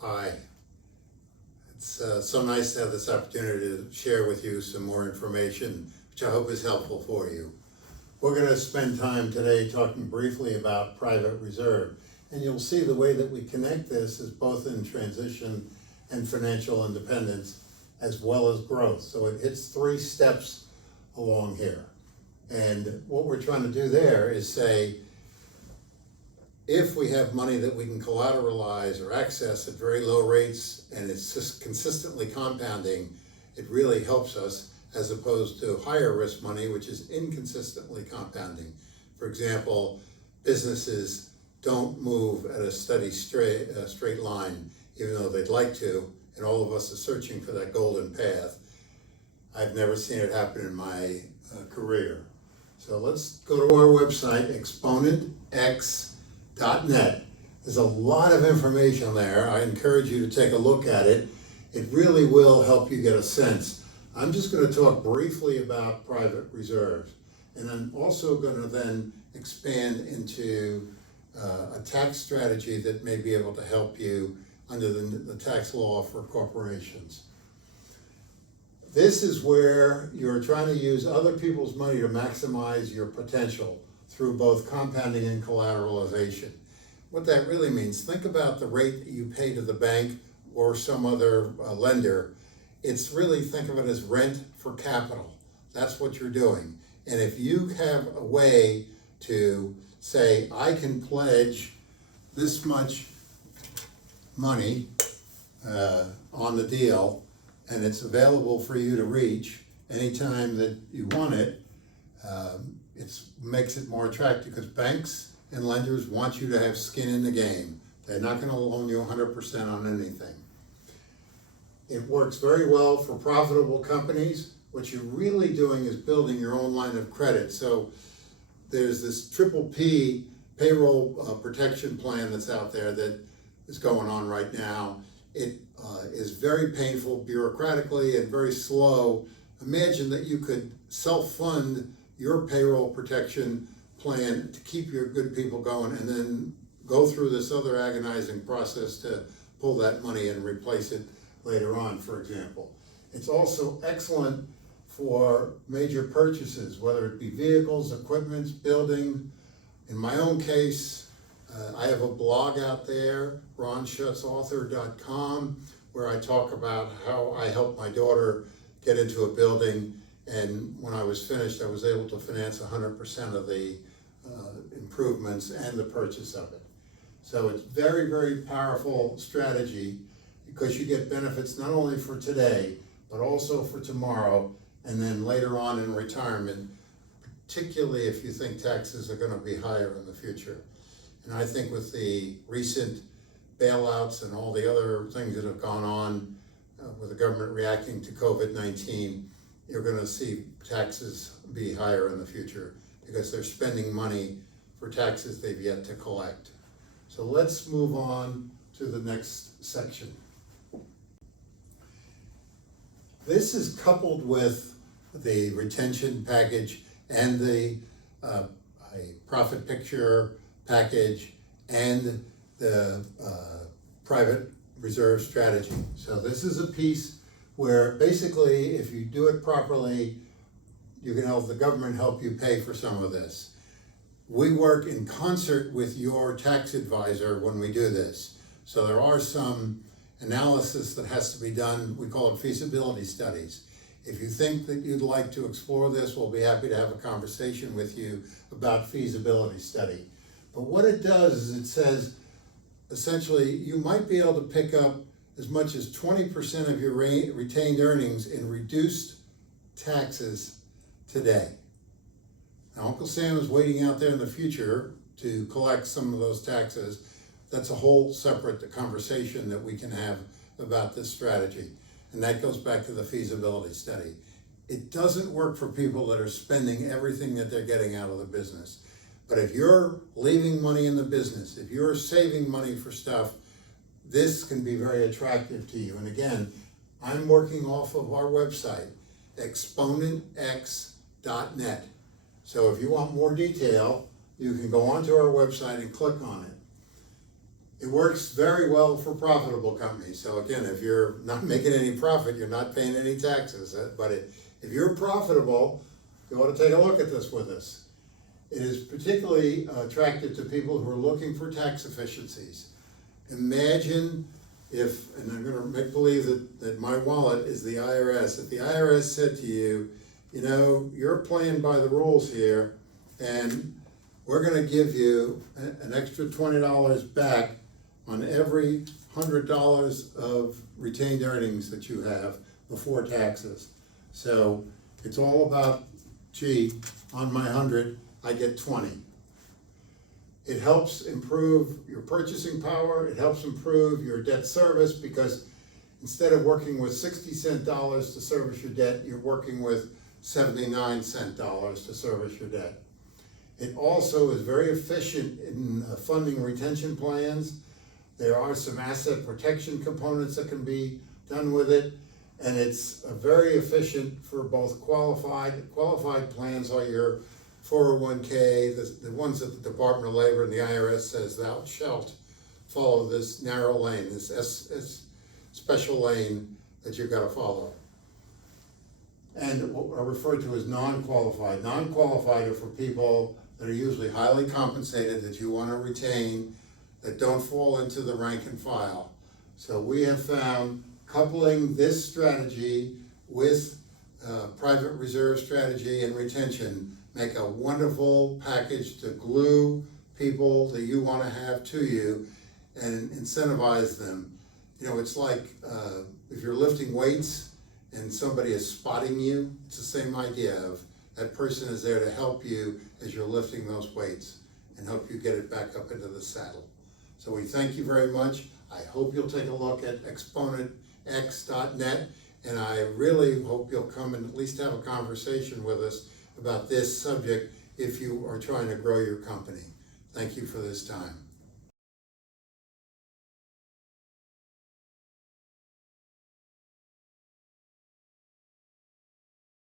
Hi. It's so nice to have this opportunity to share with you some more information, which I hope is helpful for you. We're going to spend time today talking briefly about private reserve, and you'll see the way that we connect this is both in transition and financial independence, as well as growth. So it hits three steps along here. And what we're trying to do there is say, if we have money that we can collateralize or access at very low rates and it's just consistently compounding, it really helps us, as opposed to higher risk money, which is inconsistently compounding. For example, businesses don't move at a steady straight line, even though they'd like to, and all of us are searching for that golden path. I've never seen it happen in my career. So let's go to our website, exponentx.net. There's a lot of information there. I encourage you to take a look at it. It really will help you get a sense. I'm just going to talk briefly about private reserves, and I'm also going to then expand into a tax strategy that may be able to help you under the tax law for corporations. This is where you're trying to use other people's money to maximize your potential through both compounding and collateralization. What that really means, think about the rate that you pay to the bank or some other lender. It's really, think of it as rent for capital. That's what you're doing. And if you have a way to say, I can pledge this much money on the deal, and it's available for you to reach anytime that you want it, it makes it more attractive because banks and lenders want you to have skin in the game. They're not going to loan you 100% on anything. It works very well for profitable companies. What you're really doing is building your own line of credit. So there's this PPP payroll protection plan that's out there that is going on right now. It is very painful bureaucratically and very slow. Imagine that you could self-fund your payroll protection plan to keep your good people going and then go through this other agonizing process to pull that money and replace it later on, for example. It's also excellent for major purchases, whether it be vehicles, equipment, building. In my own case, I have a blog out there, ronschutzauthor.com, where I talk about how I helped my daughter get into a building, and when I was finished, I was able to finance 100% of the improvements and the purchase of it. So it's very, very powerful strategy because you get benefits not only for today, but also for tomorrow, and then later on in retirement, particularly if you think taxes are going to be higher in the future. And I think with the recent bailouts and all the other things that have gone on with the government reacting to COVID-19, you're going to see taxes be higher in the future because they're spending money for taxes they've yet to collect. So let's move on to the next section. This is coupled with the retention package and the a profit picture package and the private reserve strategy. So this is a piece where basically if you do it properly, you can help the government help you pay for some of this. We work in concert with your tax advisor when we do this. So there are some analysis that has to be done. We call it feasibility studies. If you think that you'd like to explore this, we'll be happy to have a conversation with you about feasibility study. But what it does is it says, essentially, you might be able to pick up as much as 20% of your retained earnings in reduced taxes today. Now, Uncle Sam is waiting out there in the future to collect some of those taxes. That's a whole separate conversation that we can have about this strategy. And that goes back to the feasibility study. It doesn't work for people that are spending everything that they're getting out of the business. But if you're leaving money in the business, if you're saving money for stuff, this can be very attractive to you. And again, I'm working off of our website, exponentx.net. So if you want more detail, you can go onto our website and click on it. It works very well for profitable companies. So again, if you're not making any profit, you're not paying any taxes. But if you're profitable, you ought to take a look at this with us. It is particularly attractive to people who are looking for tax efficiencies. Imagine if, and I'm gonna make believe that my wallet is the IRS, if the IRS said to you, you know, you're playing by the rules here, and we're gonna give you an extra $20 back on every $100 of retained earnings that you have before taxes. So it's all about, gee, on my 100, I get 20. It helps improve your purchasing power, it helps improve your debt service, because instead of working with 60-cent dollars to service your debt, you're working with 79-cent dollars to service your debt. It also is very efficient in funding retention plans. There are some asset protection components that can be done with it, and it's very efficient for both qualified plans are your 401k, the ones that the Department of Labor and the IRS says thou shalt follow this narrow lane, this special lane that you've got to follow. And what are referred to as non-qualified. Non-qualified are for people that are usually highly compensated, that you want to retain, that don't fall into the rank and file. So we have found coupling this strategy with private reserve strategy and retention make a wonderful package to glue people that you want to have to you and incentivize them. You know, it's like if you're lifting weights and somebody is spotting you, it's the same idea of that person is there to help you as you're lifting those weights and help you get it back up into the saddle. So we thank you very much. I hope you'll take a look at exponentx.net, and I really hope you'll come and at least have a conversation with us about this subject if you are trying to grow your company. Thank you for this time.